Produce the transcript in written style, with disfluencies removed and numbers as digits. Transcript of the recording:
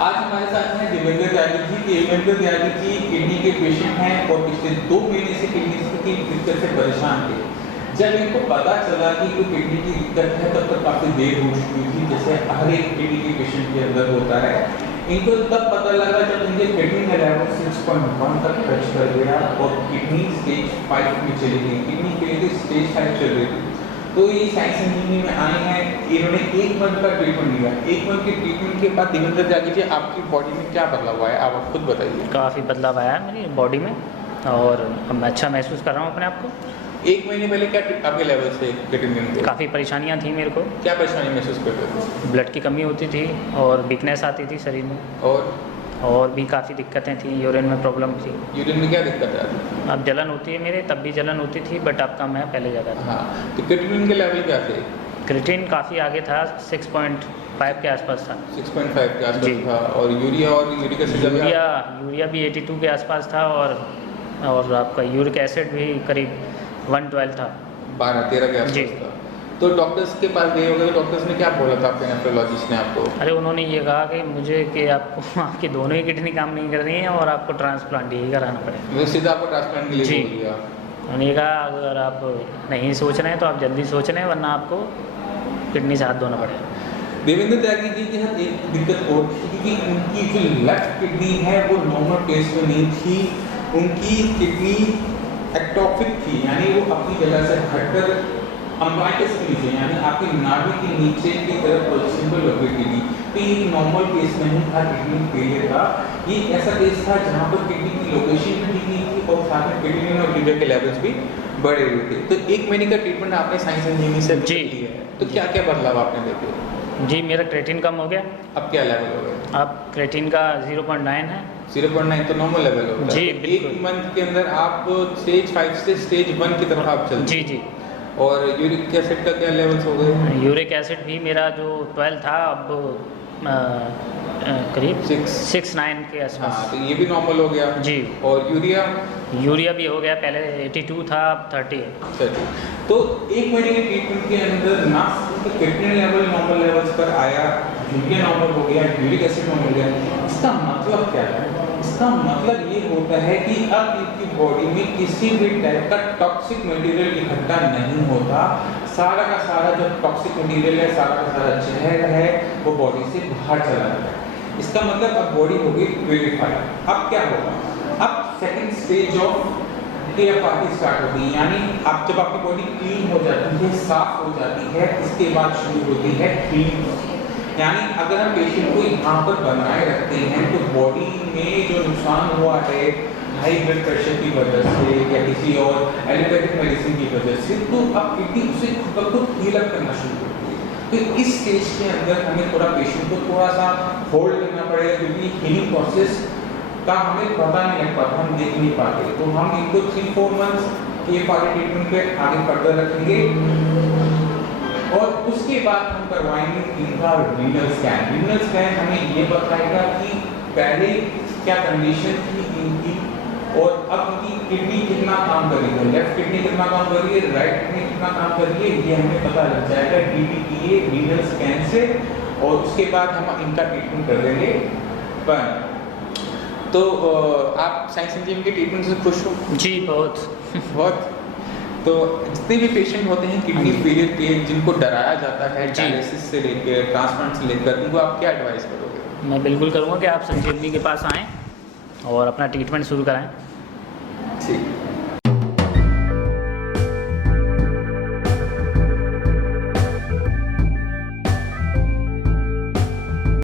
आज हमारे साथ हैं देवेंद्र त्यागी जी। देवेंद्र त्यागी जी किडनी के पेशेंट हैं और पिछले 2 महीने से किडनी की दिक्कत से परेशान थे। जब इनको पता चला कि कोई किडनी की दिक्कत है तब तक काफ़ी देर हो चुकी थी, जैसे हर एक किडनी के पेशेंट के अंदर होता है। इनको तब पता लगा जब इनके किडनी का लेवल 6.1 तक टच कर गया और किडनी स्टेज 5 में चली गई। किडनी फेलियर स्टेज 5 चल रही थी। तो ये साइंस इंजीनियरिंग में आए हैं, इन्होंने 1 मंथ का ट्रीटमेंट लिया। 1 मंथ के ट्रीटमेंट के बाद देवेंद्र त्यागी जी आपकी बॉडी में क्या बदलाव आया, आप खुद बताइए। काफ़ी बदलाव आया है मेरी बॉडी में और अब मैं अच्छा महसूस कर रहा हूँ अपने आप को। 1 महीने पहले क्या आपके लेवल से किडनी में काफ़ी परेशानियाँ थी मेरे को। क्या परेशानी महसूस करते थे? ब्लड की कमी होती थी और वीकनेस आती थी शरीर में, और भी काफ़ी दिक्कतें थी। यूरिन में प्रॉब्लम थी। यूरिन में क्या दिक्कत है? अब जलन होती है मेरे, तब भी जलन होती थी बट अब कम है, पहले ज़्यादा था। हाँ, तो क्रिएटिनिन के लेवल क्या थे? क्रिएटिनिन काफ़ी आगे था, 6.5 के आसपास था। 6.5 के आसपास था। और यूरिया और यूरिक एसिड? यूरिया भी 82 के आसपास था और आपका यूरिक एसिड भी करीब 112 था। 12-13 के आसपास था। तो डॉक्टर्स के पास गए होंगे, तो डॉक्टर्स ने क्या बोला था आपके नेफ्रोलॉजिस्ट ने आपको? अरे उन्होंने ये कहा कि मुझे कि आपको आपकी दोनों ही किडनी काम नहीं कर रही हैं और आपको ट्रांसप्लांट ही कराना पड़ेगा। सीधा आपको ट्रांसप्लांट के लिए बोल दिया? उन्होंने कहा अगर आप नहीं सोच रहे हैं तो आप जल्दी सोच रहे हैं, वरना आपको किडनी से हाथ धोना पड़ेगा। देवेंद्र त्यागी जी के साथ एक दिक्कत और थी कि उनकी जो लेफ्ट किडनी है वो नॉर्मल टेस्ट में नहीं थी। उनकी किडनी एक्टोपिक थी, यानी वो अपनी जगह से हटकर अम्बाइटस के नीचे, यानी आपकी नाभि के नीचे की तरफ पोजीशन पर लोकेटेड थी। तो ये नॉर्मल केस नहीं था, किडनी फेलियर था। ये ऐसा केस था जहाँ पर किडनी की लोकेशन भी ठीक नहीं थी और साथ में किडनी और लीवर के लेवल्स भी बढ़े हुए थे। तो 1 महीने का ट्रीटमेंट आपने साइंस इंजीनियरिंग से लिया है, तो क्या क्या बदलाव आपने देखे? जी, मेरा क्रिएटिनिन कम हो गया। अब क्या लेवल हो गया? अब क्रिएटिनिन का 0.9 है। 0.9 तो नॉर्मल लेवल हो गया। जी, 1 मंथ के अंदर आप स्टेज 5 से स्टेज 1 की तरफ आप चलते? जी जी। और यूरिक एसिड का क्या लेवल्स हो गए? यूरिक एसिड भी मेरा जो 12 था अब करीब 6-9 के आसपास। हाँ, तो ये भी नॉर्मल हो गया। जी। और यूरिया भी हो गया, पहले 82 था, अब 30 है। तो 1 महीने के ट्रीटमेंट के अंदर ना सिर्फ क्रिएटिनिन लेवल नॉर्मल लेवल्स पर आया, यूरिया नॉर्मल हो गया, यूरिक एसिड नॉर्मल हो गया। इसका मतलब क्या है? इसका मतलब ये होता है कि अब इनकी बॉडी में किसी भी टाइप का टॉक्सिक मटेरियल इकट्ठा नहीं होता। सारा का सारा जो टॉक्सिक मटेरियल है, सारा का सारा जहर है, वो बॉडी से बाहर चला जाता है। इसका मतलब अब बॉडी होगी प्यूरिफाइड। अब क्या होगा? अब second stage of clear party start होती है, यानी अब जब आपकी बॉडी क्लीन हो जाती है, साफ हो जाती है, इसके बाद शुरू होती है हीलिंग। यानी अगर हम पेशेंट को यहाँ पर बनाए रखते हैं तो बॉडी में जो नुकसान हुआ है हाई ब्लड प्रेशर की वजह से या किसी और एलोपैथिक मेडिसिन की वजह से, तो अब किडनी उसे खुद को हील अप करना शुरू करती है। तो इस स्टेज के अंदर हमें थोड़ा पेशेंट को थोड़ा सा होल्ड करना पड़ेगा, क्योंकि हीलिंग प्रोसेस का हमें पता नहीं लग पाता, हम देख नहीं पाते। तो हम इनको 3-4 मंथ्स ये वाले ट्रीटमेंट पे आगे फर्दर रखेंगे और उसके बाद हम करवाएंगे इनका रीनल स्कैन। रीनल स्कैन हमें ये बताएगा कि पहले क्या कंडीशन थी इनकी और अब इनकी किडनी कितना काम कर रही है, लेफ्ट किडनी कितना काम कर रही है, राइट किडनी कितना काम कर रही है, ये हमें पता लग जाएगा DBTA रीनल स्कैन से। और उसके बाद हम इनका ट्रीटमेंट कर देंगे। पर तो आप साइंस इंजीनियरिंग के ट्रीटमेंट से खुश हो? जी, बहुत बहुत। तो जितने भी पेशेंट होते हैं किडनी फेलियर के, जिनको डराया जाता है डायलिसिस से लेकर ट्रांसप्लांट से लेकर, उनको आप क्या एडवाइस करोगे? मैं बिल्कुल करूँगा कि आप संजीवनी के पास आएँ और अपना ट्रीटमेंट शुरू कराएँ। ठीक।